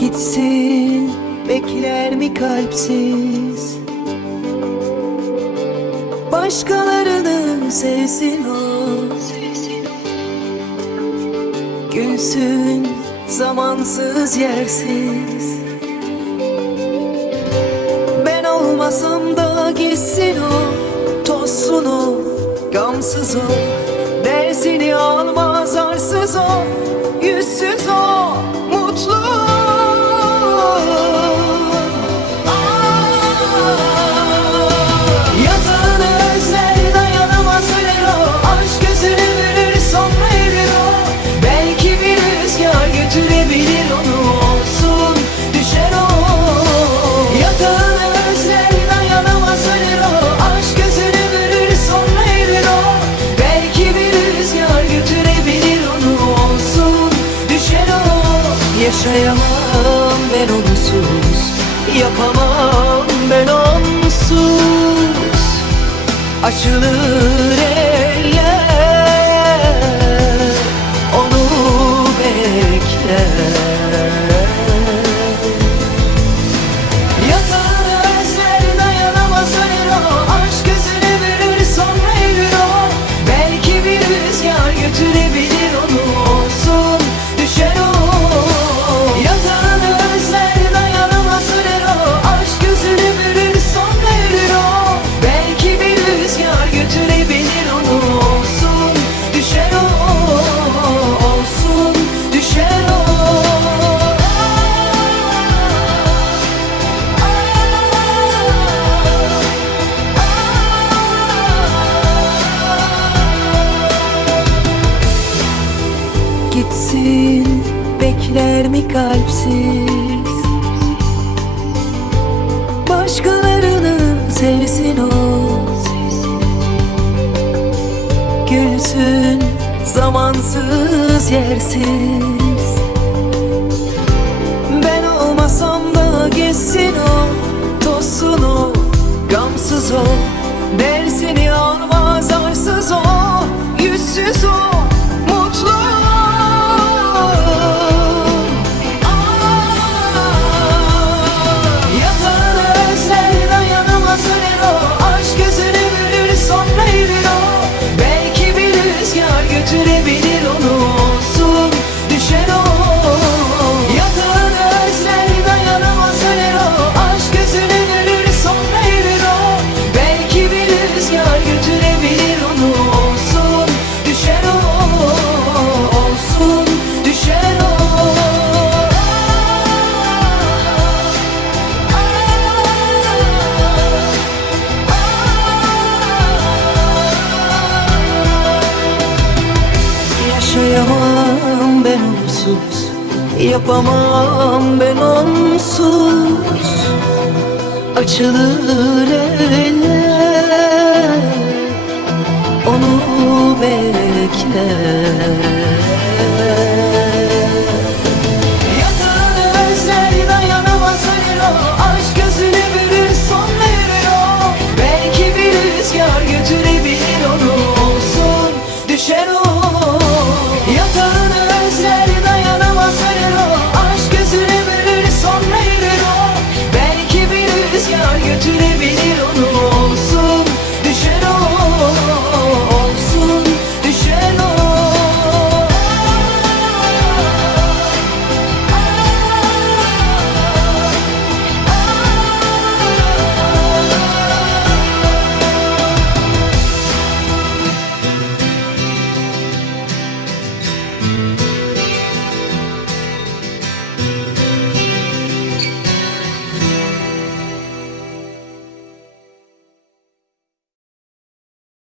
Gitsin bekler mi kalpsiz? Başkalarını sevsin o Gülsün zamansız yersiz. Ben olmasam da gitsin o Tozsun o gamsız o. Dersini almaz arsız o Yüzsüz o. Yaşayamam ben onsuz Yapamam ben onsuz. Açılır gönül bekler mi kalpsiz? Başkalarını sevsin o. Gülsün zamansız yersiz bilir onsuz Yapamam ben onsuz. Açılır eller Onu bekler.